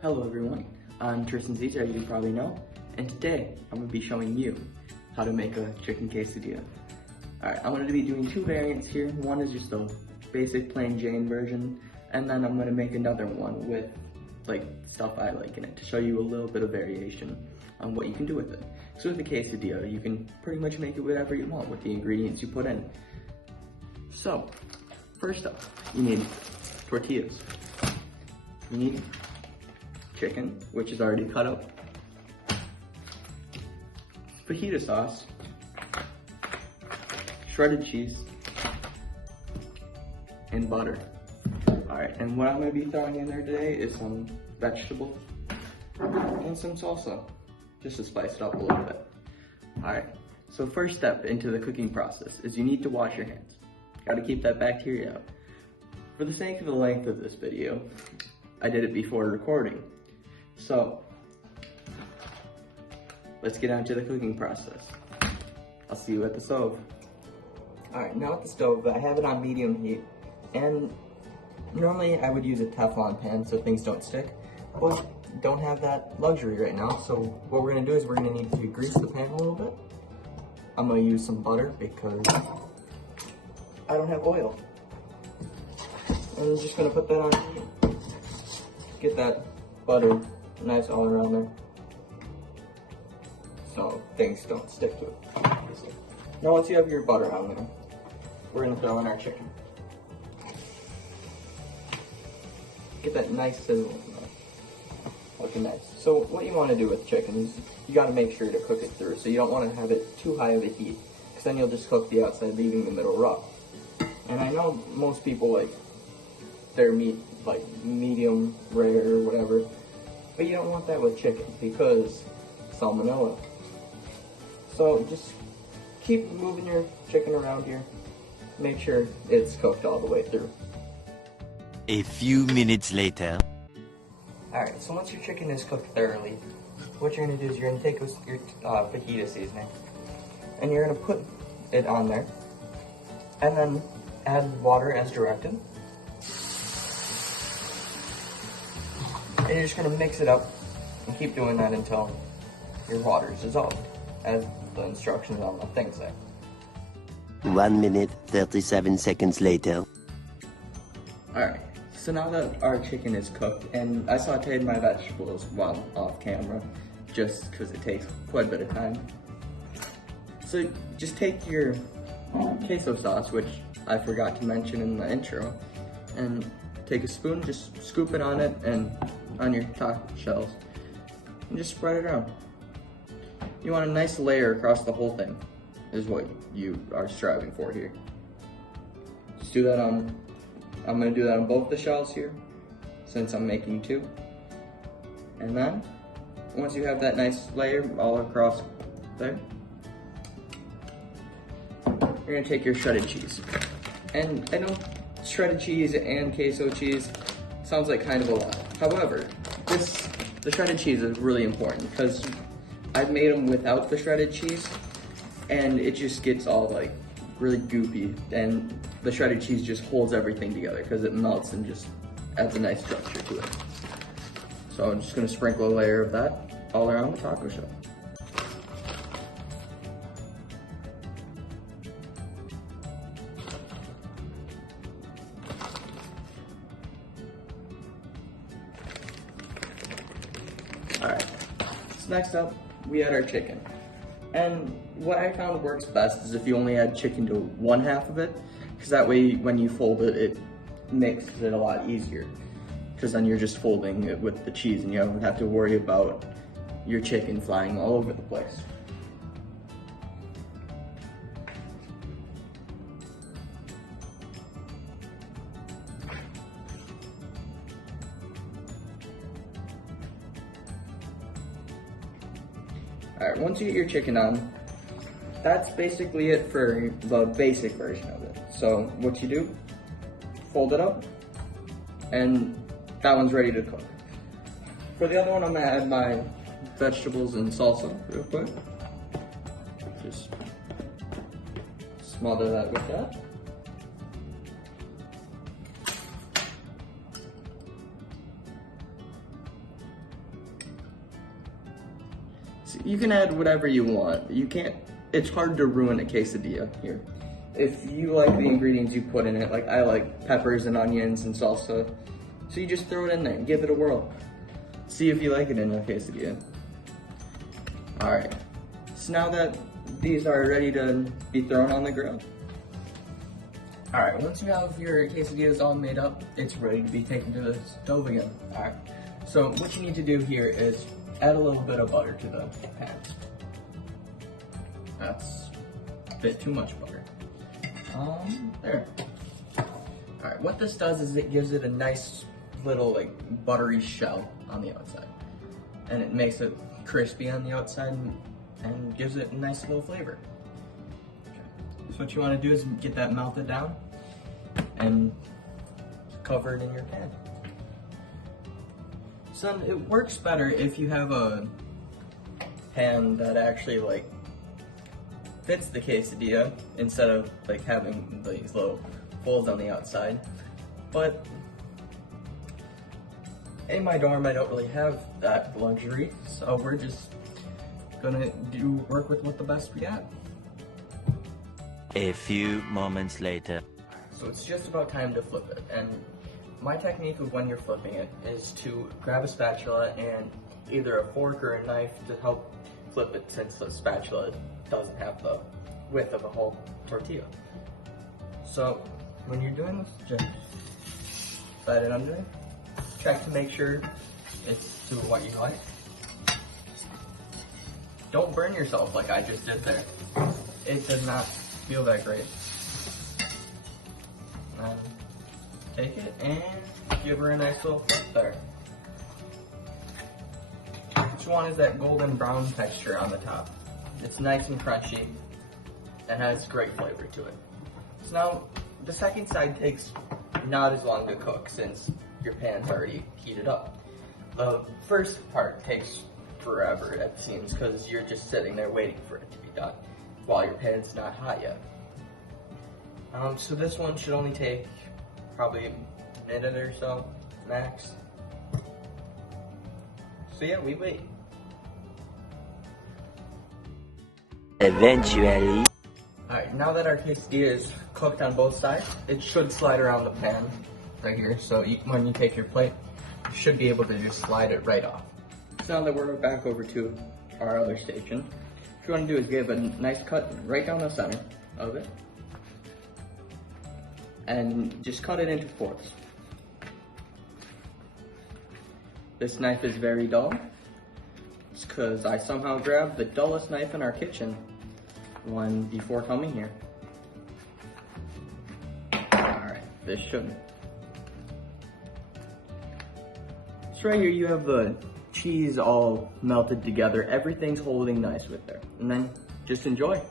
Hello everyone, I'm Tristan Zita, as you probably know, and today I'm going to be showing you how to make a chicken quesadilla. Alright, I'm going to be doing two variants here. One is just a basic plain Jane version, and then I'm going to make another one with like stuff I like in it to show you a little bit of variation on what you can do with it. So with the quesadilla, you can pretty much make it whatever you want with the ingredients you put in. So, first up, you need tortillas. You need chicken, which is already cut up, fajita sauce, shredded cheese, and butter. Alright, and what I'm going to be throwing in there today is some vegetables and some salsa, just to spice it up a little bit. Alright, so first step into the cooking process is you need to wash your hands. Gotta keep that bacteria out. For the sake of the length of this video, I did it before recording. So, let's get on to the cooking process. I'll see you at the stove. Alright, now at the stove, I have it on medium heat, and normally I would use a Teflon pan so things don't stick, but don't have that luxury right now, so what we're going to do is we're going to need to grease the pan a little bit. I'm going to use some butter because I don't have oil. And I'm just going to put that on heat. Get that butter nice all around there so things don't stick to it. Now once you have your butter on there, we're going to throw in our chicken. Get that nice sizzle looking nice. So what you want to do with chicken is you got to make sure to cook it through, so you don't want to have it too high of a heat, because then you'll just cook the outside leaving the middle raw. And I know most people like their meat like medium rare or whatever, but you don't want that with chicken because salmonella. So just keep moving your chicken around here. Make sure it's cooked all the way through. A few minutes later. Alright, so once your chicken is cooked thoroughly, what you're going to do is you're going to take your fajita seasoning and you're going to put it on there and then add water as directed. And you're just going to mix it up and keep doing that until your water is dissolved, as the instructions on the thing say. 1 minute, 37 seconds later. Alright, so now that our chicken is cooked, and I sauteed my vegetables while off camera, just because it takes quite a bit of time. So just take your queso sauce, which I forgot to mention in the intro, and take a spoon, just scoop it on it and on your taco shells, and just spread it around. You want a nice layer across the whole thing, is what you are striving for here. Just do that on, I'm going to do that on both the shells here, since I'm making two. And then, once you have that nice layer all across there, you're going to take your shredded cheese. And I know shredded cheese and queso cheese sounds like kind of a lot. However, the shredded cheese is really important because I've made them without the shredded cheese and it just gets all like really goopy, and the shredded cheese just holds everything together because it melts and just adds a nice structure to it. So I'm just going to sprinkle a layer of that all around the taco shell. Alright, so next up, we add our chicken. And what I found works best is if you only add chicken to one half of it, because that way when you fold it, it mixes it a lot easier. Because then you're just folding it with the cheese and you don't have to worry about your chicken flying all over the place. Alright, once you get your chicken on, that's basically it for the basic version of it. So what you do, fold it up, and that one's ready to cook. For the other one, I'm gonna add my vegetables and salsa real quick. Just smother that with that. you can add whatever you want. You can't, it's hard to ruin a quesadilla here. If you like the ingredients you put in it, like I like peppers and onions and salsa, so you just throw it in there and give it a whirl. See if you like it in a quesadilla. All right, so now that these are ready to be thrown on the grill. All right, once you have your quesadillas all made up, it's ready to be taken to the stove again. All right, so what you need to do here is add a little bit of butter to the pan. That's a bit too much butter. There. All right, what this does is it gives it a nice little like buttery shell on the outside. And it makes it crispy on the outside and gives it a nice little flavor. Okay. So what you want to do is get that melted down and cover it in your pan. So it works better if you have a pan that actually like fits the quesadilla instead of like having these little folds on the outside. But in my dorm, I don't really have that luxury, so we're just gonna work with what the best we got. A few moments later. So it's just about time to flip it, and my technique of when you're flipping it is to grab a spatula and either a fork or a knife to help flip it, since the spatula doesn't have the width of a whole tortilla. So when you're doing this, just slide it under. Check to make sure it's to what you like. Don't burn yourself like I just did there. It does not feel that great. Take it and give her a nice little flip there. What you want is that golden brown texture on the top. It's nice and crunchy and has great flavor to it. So now, the second side takes not as long to cook since your pan's already heated up. The first part takes forever, it seems, because you're just sitting there waiting for it to be done while your pan's not hot yet. So this one should only take probably a minute or so, max. So yeah, we wait. Eventually. Alright, now that our quesadilla is cooked on both sides, it should slide around the pan right here. So when you take your plate, you should be able to just slide it right off. So now that we're back over to our other station, what you want to do is give a nice cut right down the center of it. And just cut it into fourths. This knife is very dull. It's because I somehow grabbed the dullest knife in our kitchen before coming here. Alright, this should. So right here you have the cheese all melted together. Everything's holding nice with there. And then just enjoy.